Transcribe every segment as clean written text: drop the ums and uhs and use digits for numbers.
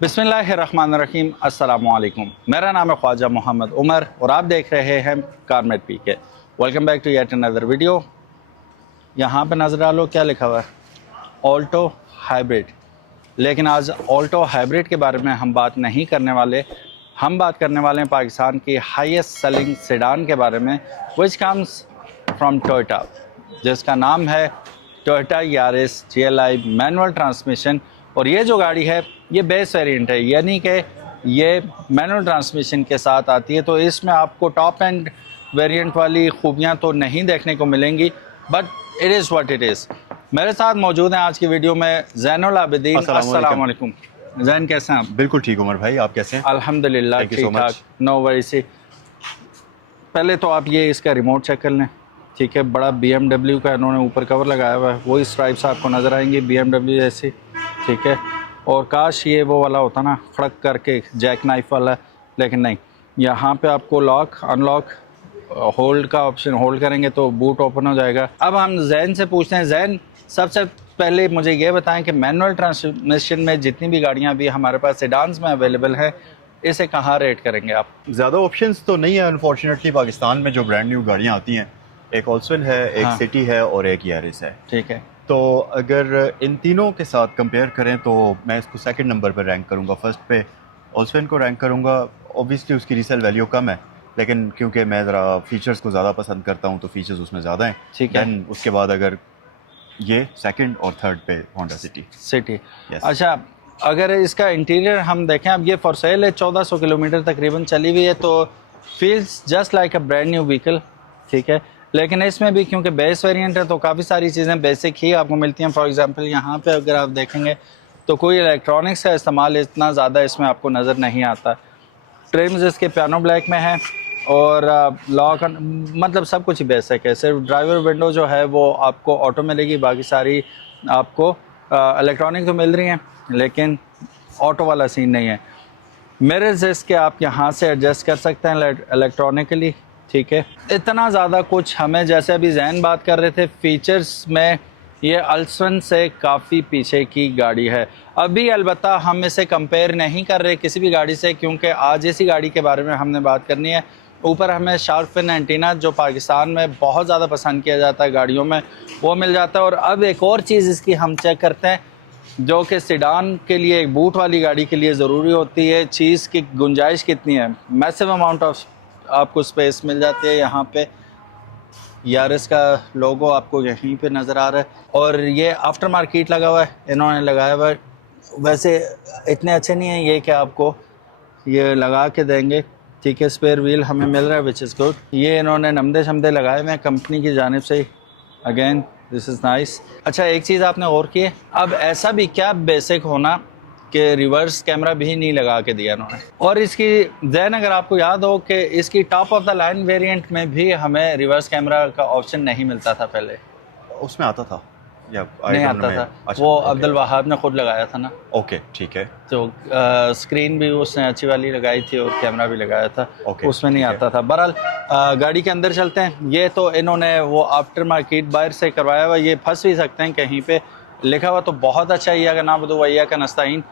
बिस्मिल्लाहिर्रहमानिर्रहीम अस्सलामुअलैकुम। मेरा नाम है ख्वाजा मोहम्मद उमर और आप देख रहे हैं कारमेट पीके। Welcome back to yet another video. यहाँ पे नज़र डालो क्या लिखा हुआ है, ऑल्टो हाइब्रिड। लेकिन आज ऑल्टो हाइब्रिड के बारे में हम बात नहीं करने वाले, हम बात करने वाले हैं पाकिस्तान की हाईएस्ट सेलिंग सेडान के बारे में, विच कम्स फ्रॉम टोयोटा, जिसका नाम है Toyota Yaris GLI manual transmission. और ये जो गाड़ी है ये बेस वेरिएंट है, यानी कि ये मैनुअल ट्रांसमिशन के साथ आती है, तो इसमें आपको टॉप एंड वेरिएंट वाली खूबियाँ तो नहीं देखने को मिलेंगी, but it is what it is. मेरे साथ मौजूद हैं आज की वीडियो में ज़ैनुल आबिदीन। अस्सलाम वालेकुम। ज़ैन कैसे हैं आप? बिल्कुल ठीक उमर भाई, आप कैसे हैं? अल्हम्दुलिल्लाह ठीक ठाक, नो वरी सी। पहले तो आप ये इसका रिमोट चेक कर लें, ठीक है। बड़ा BMW का इन्होंने ऊपर कवर लगाया हुआ है, वही स्ट्राइप्स आपको नज़र आएंगी BMW जैसी, ठीक है। और काश ये वो वाला होता ना, खड़क करके जैक नाइफ वाला, लेकिन नहीं। यहाँ पे आपको लॉक अनलॉक होल्ड का ऑप्शन, होल्ड करेंगे तो बूट ओपन हो जाएगा। अब हम जैन से पूछते हैं। जैन, सबसे पहले मुझे ये बताएं कि मैनुअल ट्रांसमिशन में जितनी भी गाड़ियाँ अभी हमारे पास सेडान्स में अवेलेबल हैं, इसे कहाँ रेट करेंगे आप? ज़्यादा ऑप्शंस तो नहीं है अनफॉर्चुनेटली पाकिस्तान में। जो ब्रांड न्यू गाड़ियाँ आती हैं, एक ऑल्सविन है, एक हाँ। सिटी है और एक यारिस है, ठीक है। तो अगर इन तीनों के साथ कंपेयर करें तो मैं इसको सेकंड नंबर पर रैंक करूंगा। फर्स्ट पे ऑल्सविन को रैंक करूंगा। ऑब्वियसली उसकी रीसेल वैल्यू कम है, लेकिन क्योंकि मैं ज़रा फीचर्स को ज़्यादा पसंद करता हूं तो फीचर्स उसमें ज़्यादा हैं। ठीक है। दैन उसके बाद अगर ये सेकंड और थर्ड पे होंडा सिटी। Yes. अच्छा, अगर इसका इंटीरियर हम देखें, अब ये फॉर सेल है, 1400 किलोमीटर तकरीबन चली हुई है, तो feels just like a brand new vehicle, ठीक है। लेकिन इसमें भी क्योंकि बेस वेरिएंट है तो काफ़ी सारी चीज़ें बेसिक ही आपको मिलती हैं। फॉर एग्जांपल यहाँ पे अगर आप देखेंगे तो कोई इलेक्ट्रॉनिक्स का इस्तेमाल इतना ज़्यादा इसमें आपको नज़र नहीं आता। ट्रिम्स इसके पियानो ब्लैक में है और लॉक मतलब सब कुछ ही बेसिक है। सिर्फ ड्राइवर विंडो जो है वो आपको ऑटो मिलेगी, बाकी सारी आपको इलेक्ट्रॉनिक तो मिल रही हैं, लेकिन ऑटो वाला सीन नहीं है। मिरर्स इसके आप यहाँ से एडजस्ट कर सकते हैं इलेक्ट्रॉनिकली, ठीक है। इतना ज़्यादा कुछ हमें, जैसे अभी जैन बात कर रहे थे, फीचर्स में ये अल्सवन से काफ़ी पीछे की गाड़ी है। अभी अलबत्ता हम इसे कंपेयर नहीं कर रहे किसी भी गाड़ी से, क्योंकि आज इसी गाड़ी के बारे में हमने बात करनी है। ऊपर हमें शार्क फिन एंटीना, जो पाकिस्तान में बहुत ज़्यादा पसंद किया जाता है गाड़ियों में, वो मिल जाता है। और अब एक और चीज़ इसकी हम चेक करते हैं, जो कि सेडान के लिए, एक बूट वाली गाड़ी के लिए ज़रूरी होती है। चीज़ की गुंजाइश कितनी है, मैसिव अमाउंट ऑफ आपको स्पेस मिल जाती है। यहाँ पे यारिस का लोगो आपको यहीं पे नज़र आ रहा है, और ये आफ्टर मार्केट लगा हुआ है, इन्होंने लगाया हुआ है। वैसे इतने अच्छे नहीं है ये कि आपको ये लगा के देंगे, ठीक है। स्पेयर व्हील हमें मिल रहा है, विच इज़ गुड। ये इन्होंने नमदे शमदे लगाए हुए हैं कंपनी की जानिब से, अगेन दिस इज़ नाइस। अच्छा, एक चीज़ आपने और की है, अब ऐसा भी क्या बेसिक होना कि रिवर्स कैमरा भी नहीं लगा के दिया इन्होंने। और इसकी जैन, अगर आपको याद हो कि इसकी top of the line variant में भी हमें रिवर्स कैमरा का ऑप्शन नहीं मिलता था पहले। उसमें आता था या नहीं आता था? अच्छा, वो अब्दुल वहाब ने खुद लगाया था ना। ओके ठीक है। तो स्क्रीन भी उसने अच्छी वाली लगाई थी और कैमरा भी लगाया था, उसमें नहीं आता था। बहरहाल गाड़ी के अंदर चलते हैं। ये तो इन्होंने वो आफ्टर मार्केट बाहर से करवाया हुआ, ये फंस भी सकते हैं कहीं पे, लिखा हुआ तो बहुत अच्छा ही है। अगर ना बदो वैया का नस्ताइन,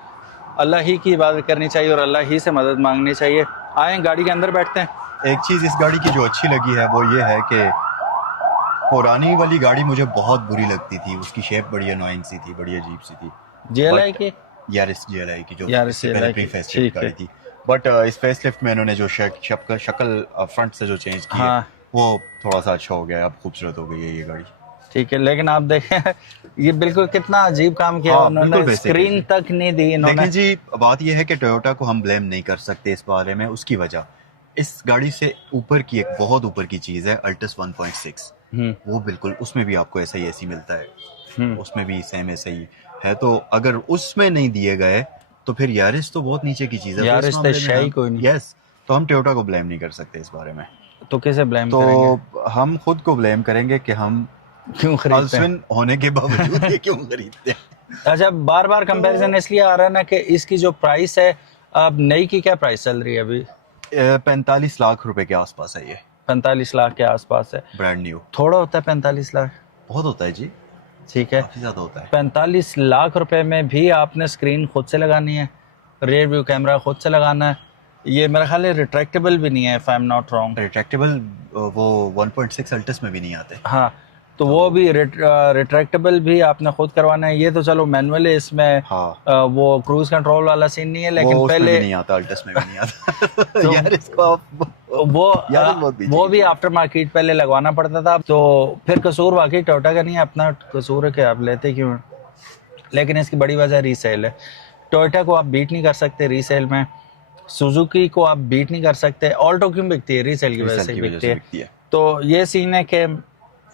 अल्लाह ही की इबादत करनी चाहिए और अल्लाह ही से मदद मांगनी चाहिए। आए गाड़ी के अंदर बैठते हैं। एक चीज़ इस गाड़ी की जो अच्छी लगी है वो ये है कि पुरानी वाली गाड़ी मुझे बहुत बुरी लगती थी, उसकी शेप बड़ी अनोइंग सी थी, बड़ी अजीब सी थी। GLI की, यारिस GLI की, जो यारिस GLI प्री फेसलिफ्ट गाड़ी थी, बट इस फेसलिफ्ट में इन्होंने जो शक्ल फ्रंट से जो चेंज की है, वो थोड़ा सा अच्छा हो गया है, अब खूबसूरत हो गई है ये गाड़ी, ठीक है। लेकिन आप देखें ये बिल्कुल कितना अजीब काम किया उन्होंने, स्क्रीन तक नहीं दी इन्होंने। देखिए जी, बात ये है कि टोयोटा को हम ब्लेम नहीं कर सकते इस बारे में। उसकी वजह, इस गाड़ी से ऊपर की एक बहुत ऊपर की चीज़ है अल्टस 1.6, वो बिल्कुल उसमें भी आपको ऐसा ही ऐसी मिलता है, उसमें भी सेम ऐसा ही है। तो अगर उसमें नहीं दिए गए तो फिर यारिस तो बहुत नीचे की चीज़ है, यारिस तो शायद कोई नहीं। यस, तो हम टोयोटा को ब्लेम नहीं कर सकते इस बारे में। तो किसे ब्लेम करेंगे? तो हम खुद को ब्लेम करेंगे कि हम क्यों खरीदते हैं, होने के बावजूद ये क्यों खरीदते हैं। अच्छा, बार बार कंपैरिजन इसलिए आ रहा है ना कि इसकी जो प्राइस है, अब नई की क्या प्राइस चल रही है अभी? 45 लाख रुपए के आसपास है ये। 45 लाख के आसपास है, ब्रांड न्यू। थोड़ा होता है 45 लाख? बहुत होता है जी, ठीक है, काफी ज्यादा होता है। 45 लाख रुपए में भी आपने स्क्रीन खुद से लगानी है, रेयर व्यू कैमरा खुद से लगाना है। ये मेरा ख्याल है रिट्रैक्टेबल भी नहीं है, if I am not wrong. Retractable वो 1.6 अल्टस में भी नहीं आते। हाँ, तो वो भी रिट्रैक्टेबल भी आपने खुद करवाना है। ये तो चलो मैनुअल है, इसमें हाँ। वो क्रूज कंट्रोल वाला सीन नहीं है, लेकिन वो पहले भी नहीं आता, अल्टस में भी नहीं आता। तो यार इसको आप वो भी आफ्टर मार्केट पहले लगवाना पड़ता था। तो फिर कसूर वाकई टोयोटा का नहीं है, अपना कसूर है कि आप लेते क्यों हैं। लेकिन इसकी बड़ी वजह रीसेल है। टोयोटा को आप बीट नहीं कर सकते रीसेल में, सुजुकी को आप बीट नहीं कर सकते। ऑल्टो क्यों बिकती है? रीसेल की वजह से बिकती है। तो ये सीन है कि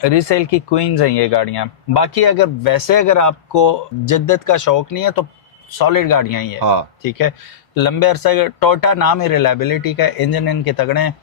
रीसेल की क्वींस हैं ये गाड़ियां। बाकी अगर वैसे अगर आपको जिद्दत का शौक नहीं है तो सॉलिड गाड़ियां ही है। हाँ। ठीक है, लंबे अरसे टोयोटा नाम है रिलायबिलिटी का, इंजन इनके तगड़े हैं,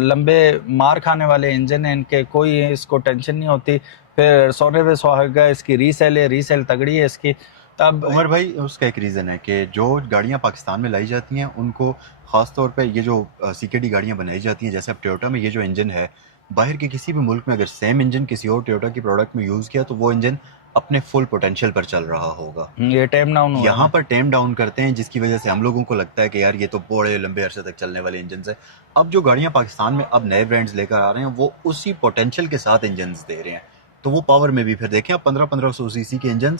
लंबे मार खाने वाले इंजन है इनके, कोई इसको टेंशन नहीं होती। फिर सोने पे सुहागा इसकी रीसेल है, रीसेल तगड़ी है इसकी। अब उमर भाई उसका एक रीज़न है कि जो गाड़ियां पाकिस्तान में लाई जाती हैं उनको ख़ास तौर पे ये जो सीकेडी गाड़ियां बनाई जाती हैं, जैसे अब टोयोटा में ये जो इंजन है, बाहर के किसी भी मुल्क में अगर सेम इंजन किसी और टोयोटा की प्रोडक्ट में यूज़ किया तो वो इंजन अपने फुल पोटेंशियल पर चल रहा होगा। ये टेम डाउन यहाँ पर टेम डाउन करते हैं, जिसकी वजह से हम लोगों को लगता है कि यार ये तो बड़े लंबे अरसे तक चलने वाले इंजन है। अब जो गाड़ियाँ पाकिस्तान में अब नए ब्रांड्स लेकर आ रहे हैं वो उसी पोटेंशियल के साथ इंजन दे रहे हैं। तो वो पावर में भी फिर देखें आप 1500 सीसी के इंजन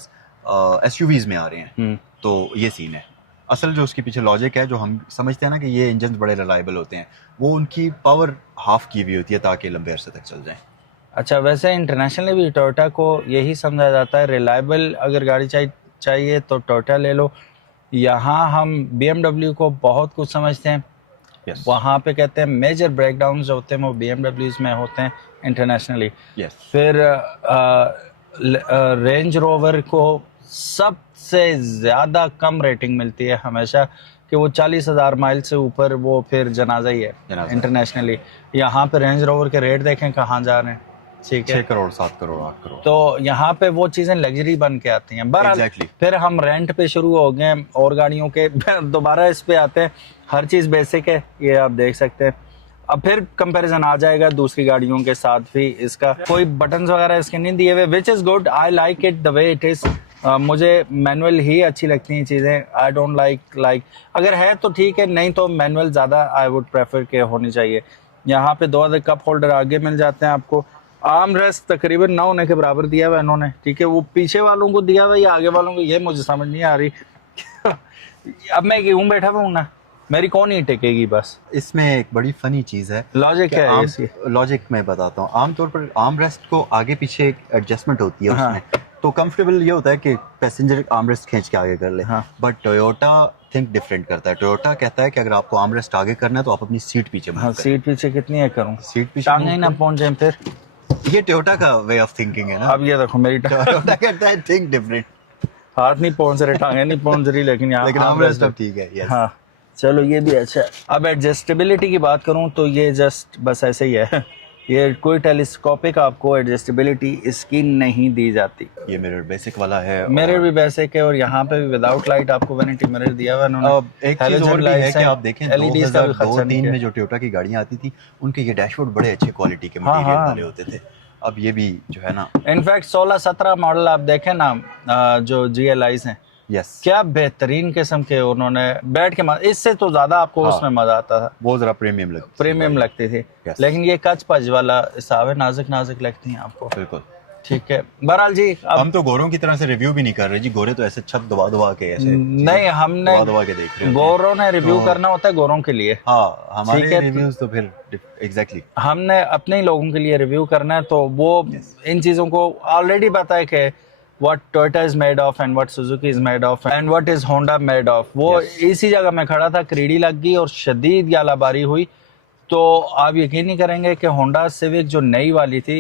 एसयूवीज में आ रहे हैं। तो ये सीन है असल जो उसके पीछे लॉजिक है, जो हम समझते हैं ना कि ये इंजन बड़े रिलायबल होते हैं, वो उनकी पावर हाफ की हुई होती है ताकि लंबे अरसे तक चल जाएं। अच्छा, वैसे इंटरनेशनली भी टोयोटा को यही समझा जाता है, रिलायबल अगर गाड़ी चाहिए तो टोयोटा ले लो। यहाँ हम BMW को बहुत कुछ समझते हैं। Yes. वहाँ पे कहते हैं मेजर ब्रेकडाउन जो होते हैं वो BMWs में होते हैं इंटरनेशनली। Yes. फिर रेंज रोवर को सबसे ज़्यादा कम रेटिंग मिलती है हमेशा कि वो 40,000 माइल से ऊपर वो फिर जनाजा ही है इंटरनेशनली। यहाँ पे रेंज रोवर के रेट देखें कहाँ जा रहे हैं। ठीक है, 6 करोड़ 7 करोड़ 8 करोड़। तो यहाँ पे वो चीज़ें लग्जरी बन के आती हैं। बहरहाल Exactly. फिर हम रेंट पे शुरू हो गए और गाड़ियों के दोबारा इस पे आते हैं। हर चीज़ बेसिक है, ये आप देख सकते हैं। अब फिर कंपैरिजन आ जाएगा दूसरी गाड़ियों के साथ भी। इसका कोई बटन्स वगैरह इसके नहीं दिए हुए, which is good. I like it the way it is. मुझे मैनुअल ही अच्छी लगती हैं चीज़ें। आई डोंट लाइक अगर है तो ठीक है, नहीं तो मैनुअल ज़्यादा आई वुड प्रेफर के होनी चाहिए। यहाँ पे 2 अदर कप होल्डर आगे मिल जाते हैं आपको। आर्म रेस्ट तकरीबन ना होने के बराबर दिया हुआ इन्होंने। ठीक है, वो पीछे वालों को दिया हुआ या आगे वालों को, ये मुझे समझ नहीं आ रही। अब मैं यूं बैठा हुआ हूं ना, मेरी कौन ही टेकेगी बस। इसमें एक बड़ी फनी चीज है, लॉजिक क्या है इसकी? लॉजिक मैं बताता हूँ। आमतौर पर आर्म रेस्ट को आगे पीछे एक एडजस्टमेंट होती है हाँ। उसमें, तो कंफर्टेबल ये होता है कि पैसेंजर आर्म रेस्ट खींच के आगे कर ले। हाँ। बट टोयोटा थिंक डिफरेंट करता है। टोयोटा कहता है कि अगर आपको आर्म रेस्ट आगे करना है तो आप अपनी सीट पीछे मत हाँ, करें। सीट पीछे कितनी है करूँ? सीट पीछे टांगे ही ना मत पहुंच जाए फिर। करें। ये टोयोटा का वे ऑफ थिंकिंग है ना। अब ये देखो मेरी टोयोटा कहता है थिंक डिफरेंट। हाथ नहीं पहुंच रहे, टांगे नहीं पहुंच रही, लेकिन यहाँ लेकिन आर्म रेस्ट अब ठीक है। यस। हाँ, चलो ये भी अच्छा है। अब एडजस्टेबिलिटी की बात करूं तो ये जस्ट बस ऐसे ही है। ये कोई टेलीस्कोपिक आपको एडजस्टेबिलिटी इसकी नहीं दी जाती। ये मिरर बेसिक वाला है। मिरर भी बेसिक है और यहाँ पे भी विदाउट लाइट आपको वैनिटी मिरर दिया हुआ है इन्होंने। अब एक चीज और भी है कि आप देखें LEDs का भी खर्चा 2002-3 नहीं में है। जो टोयोटा की गाड़ियां आती थी उनके ये डैशबोर्ड बड़े अच्छे क्वालिटी के हाँ, मटेरियल हाँ। वाले होते थे। अब ये भी जो है ना, इनफैक्ट 16-17 मॉडल आप देखें ना, जो GLIs हैं, यस, क्या बेहतरीन किस्म के उन्होंने बैठ के इससे तो ज्यादा आपको हाँ। उसमें मजा आता था, वो जरा प्रीमियम लगती थी। Yes. लेकिन ये कच पच वाला हिसाब है, नाजुक लगती हैं आपको। बिल्कुल ठीक है, बहरहाल जी अब हम तो गोरों की तरह से रिव्यू भी नहीं कर रहे जी। गोरे तो ऐसे छत दबा के ऐसे नहीं, हमने दबा के देख रहे हैं। गोरों ने रिव्यू तो- करना होता है गोरों के लिए। हाँ, हमारे ठीक है, रिव्यूज तो फिर एग्जैक्टली हमने अपने ही लोगों के लिए रिव्यू करना है, तो वो इन चीज़ों को ऑलरेडी पता है कि what Toyota is made of and what Suzuki is made of and what is Honda made of। वो इसी जगह मैं खड़ा था, क्रीडी लग गई और शदीद गालाबारी हुई। तो आप यकीन नहीं करेंगे कि होंडा सिविक जो नई वाली थी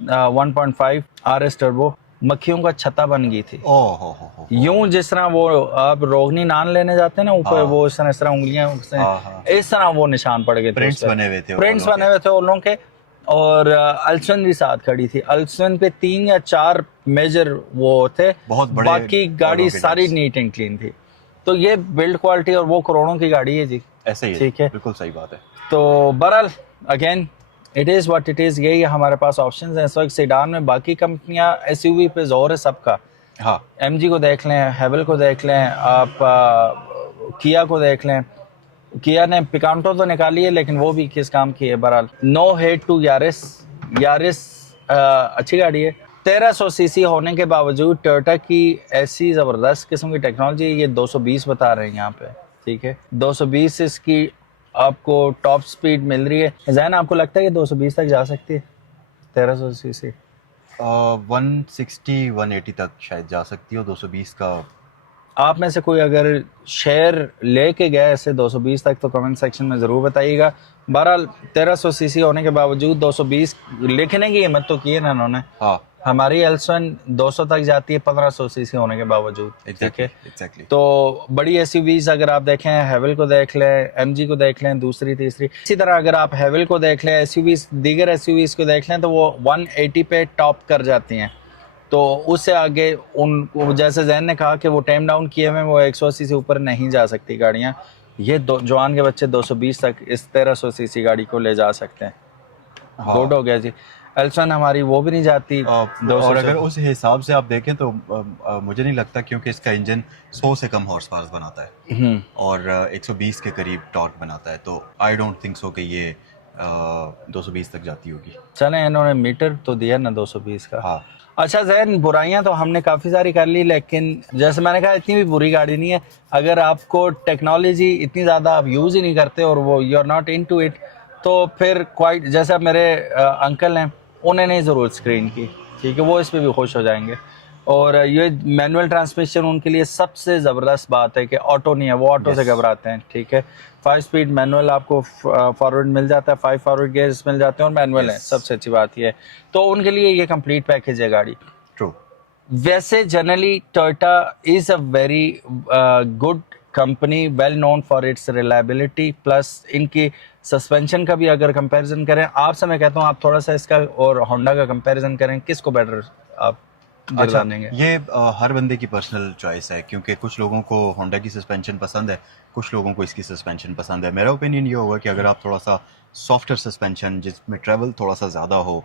1.5 RS टर्बो, मक्खियों का छत्ता बन गई थी। यूं जिस तरह वो आप रोगनी नान लेने जाते हैं ना ऊपर, वो इस तरह उंगलियां इस तरह वो निशान पड़ गए थे, प्रिंट्स बने हुए थे उन लोगों के। और अल्सन भी साथ खड़ी थी। अल्सन पे 3 या 4 मेजर वो थे, बहुत बड़े, बाकी गाड़ी सारी नीट एंड क्लीन थी। तो ये बिल्ड क्वालिटी और वो करोड़ों की गाड़ी है जी। ऐसे ही ठीक है, बिल्कुल सही बात है। तो बहरहाल again it is what it is. यही हमारे पास ऑप्शंस हैं इस वक्त सेडान में। बाकी कंपनियां SUV पे जोर है सबका। हाँ, MG को देख लें, हेवल को देख लें, आप किया को देख लें, किया ने पिकांटो तो निकाली है लेकिन वो भी किस काम की है। बहरहाल no hate to Yaris, Yaris अच्छी गाड़ी है। 1300 सीसी होने के बावजूद टोयोटा की ऐसी ज़बरदस्त किस्म की टेक्नोलॉजी, ये 220 बता रहे हैं यहाँ पे, ठीक है 220 इसकी आपको टॉप स्पीड मिल रही है। जैन आपको लगता है कि 220 तक जा सकती है 1300 सीसी? 160 180 तक शायद जा सकती हो। 220 का आप में से कोई अगर शेयर लेके गया ऐसे 220 तक तो कमेंट सेक्शन में ज़रूर बताइएगा। बहरहाल 1300 सीसी होने के बावजूद 220 लिखने की हिम्मत तो की है ना उन्होंने। हाँ हमारी एल्सन 200 तक जाती है 1500 सीसी होने के बावजूद, ठीक है। एग्जैक्टली। तो बड़ी एसयूवीज अगर आप देखें, हैवल को देख लें, एमजी को देख लें, दूसरी तीसरी, इसी तरह अगर आप हैवल को देख लें, एसयूवीज दीगर एसयूवीज को देख लें तो वो 180 पे टॉप कर जाती हैं। तो उससे आगे उन जैसे जैन ने कहा कि वो टाइम डाउन किए हुए वो 180 से ऊपर नहीं जा सकती गाड़ियाँ। ये जवान के बच्चे 220 तक इस 1300 सीसी गाड़ी को ले जा सकते हैं। हाँ। गुड हो गया जी। एल्सन हमारी वो भी नहीं जाती। और अगर उस हिसाब से आप देखें तो मुझे नहीं लगता, क्योंकि इसका इंजन 100 से कम हॉर्स पावर बनाता है और 120 के करीब टॉर्क बनाता है, तो आई डोंट थिंक सो कि ये 220 तक जाती होगी। चलें, इन्होंने मीटर तो दिया ना 220 का। हाँ। अच्छा जैन, बुराइयां तो हमने काफ़ी सारी कर ली, लेकिन जैसे मैंने कहा इतनी भी बुरी गाड़ी नहीं है। अगर आपको टेक्नोलॉजी इतनी ज़्यादा आप यूज़ ही नहीं करते और वो you are not into it, तो फिर क्वाइट जैसे अब मेरे अंकल हैं, उन्होंने ज़रूर स्क्रीन की, ठीक है, वो इस पर भी खुश हो जाएंगे। और ये मैनुअल ट्रांसमिशन उनके लिए सबसे ज़बरदस्त बात है कि ऑटो नहीं है, वो ऑटो से घबराते हैं, ठीक है। 5 स्पीड मैनुअल आपको फॉरवर्ड मिल जाता है, 5 फॉरवर्ड गियर्स मिल जाते हैं और मैनुअल है, सबसे अच्छी बात ये है। तो उनके लिए ये कंप्लीट पैकेज है गाड़ी। ट्रू। वैसे generally Toyota is a very good company, well known for its reliability, plus इनकी सस्पेंशन का भी अगर कंपैरिजन करें आपसे, मैं कहता हूँ आप थोड़ा सा इसका और होंडा का कंपैरिजन करें, किसको बेटर आप दिलाएंगे? ये हर बंदे की पर्सनल चॉइस है, क्योंकि कुछ लोगों को होंडा की सस्पेंशन पसंद है, कुछ लोगों को इसकी सस्पेंशन पसंद है। मेरा ओपिनियन ये होगा कि अगर आप थोड़ा सा सॉफ्टर सस्पेंशन जिसमें ट्रैवल थोड़ा सा ज़्यादा हो,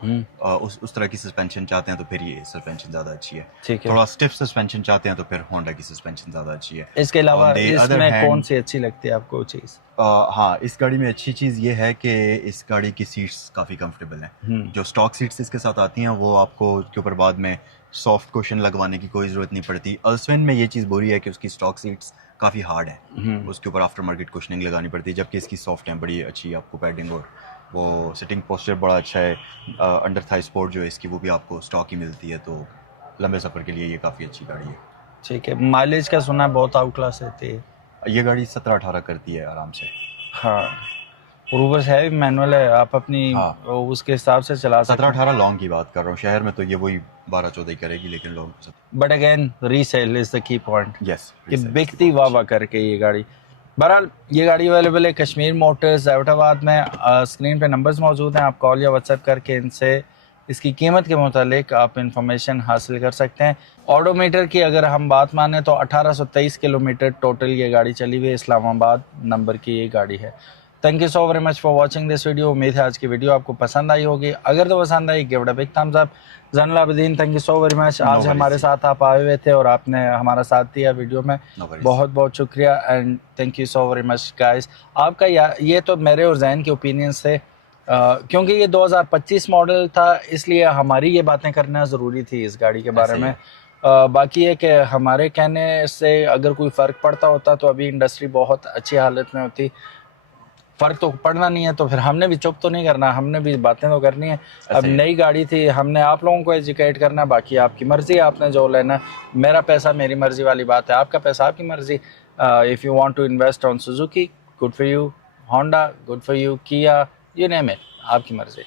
उस तरह की सस्पेंशन चाहते हैं तो फिर ये सस्पेंशन ज़्यादा अच्छी है। ठीक है। थोड़ा स्टिफ सस्पेंशन चाहते हैं तो फिर होंडा की सस्पेंशन ज़्यादा अच्छी है। इसके अलावा On the other इसमें hand, कौन सी अच्छी लगती है आपको चीज़? हाँ, इस गाड़ी में अच्छी चीज़ ये है कि इस गाड़ी की सीट्स काफ़ी कंफर्टेबल हैं। जो स्टॉक सीट्स इसके साथ आती हैं वो आपको उसके ऊपर बाद में सॉफ्ट कुशन लगवाने की कोई ज़रूरत नहीं पड़ती। अल्सवेन में ये चीज़ बुरी है कि उसकी स्टॉक सीट्स काफ़ी हार्ड है, उसके ऊपर आफ्टर मार्केट कुशनिंग लगानी पड़ती है, जबकि इसकी सॉफ्ट है, बड़ी अच्छी आपको पैडिंग और वो सिटिंग पोस्चर बड़ा अच्छा है। अंडर थाई सपोर्ट जो है इसकी वो भी आपको स्टॉक ही मिलती है, तो लंबे सफ़र के लिए ये काफ़ी अच्छी गाड़ी है। ठीक है। माइलेज का सुना है बहुत आउट क्लास रहती है ये गाड़ी 17-18 करती है आराम से। हाँ, और ऊपर से है मैनुअल है, आप अपनी उसके हिसाब से चला सकते हैं। 17-18 लॉन्ग की बात कर रहा हूँ, शहर में तो ये वही 12-14 करेगी, लेकिन long. But again resale is the key point, yes, कि बिकती वाह करके ये गाड़ी। बहरहाल ये गाड़ी अवेलेबल है कश्मीर मोटर्स ज़ैवटाबाद में। स्क्रीन पे नंबर्स मौजूद हैं, आप कॉल या व्हाट्सएप करके इनसे इसकी कीमत के मुतालिक आप इंफॉर्मेशन हासिल कर सकते हैं। ऑडोमीटर की अगर हम बात माने तो 1823 किलोमीटर टोटल ये गाड़ी चली हुई है, इस्लामाबाद नंबर की ये गाड़ी है। Thank you so very much for watching this video. उम्मीद है आज की वीडियो आपको पसंद आई होगी। अगर तो पसंद I give it a big thumbs up. Zainul Abidin, thank you so very much, आज हमारे साथ आप आए हुए थे और आपने हमारा साथ दिया वीडियो में, बहुत बहुत शुक्रिया and thank you so very much guys. आपका ये तो मेरे और जैन के ओपिनियंस थे, क्योंकि ये 2025 मॉडल था, इसलिए हमारी ये बातें करना ज़रूरी थी इस गाड़ी के बारे में। बाकी है कि हमारे कहने से अगर कोई फ़र्क पड़ता होता तो अभी इंडस्ट्री बहुत अच्छी हालत में होती। फ़र्क तो पड़ना नहीं है तो फिर हमने भी चुप तो नहीं करना, हमने भी बातें तो करनी है। अब नई गाड़ी थी, हमने आप लोगों को एजुकेट करना, बाकी आपकी मर्ज़ी, आपने जो लेना। मेरा पैसा मेरी मर्ज़ी वाली बात है, आपका पैसा आपकी मर्ज़ी। If you want to invest on Suzuki, good for you, Honda good for you, Kia, you name it, आपकी मर्ज़ी।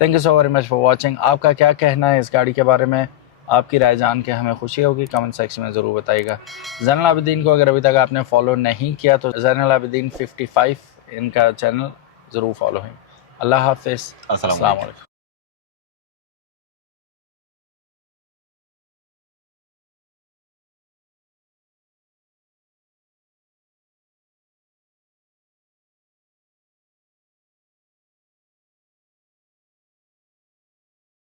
Thank you so very much for watching. आपका क्या कहना है इस गाड़ी के बारे में? आपकी राय जान के हमें खुशी होगी, कमेंट सेक्शन में ज़रूर बताइएगा। ज़ैनुल आबिदीन को अगर अभी तक आपने फॉलो नहीं किया तो ज़ैनुल आबिदीन 55 इनका चैनल ज़रूर फॉलो है। अल्लाह हाफ़िज़, अस्सलाम वालेकुम।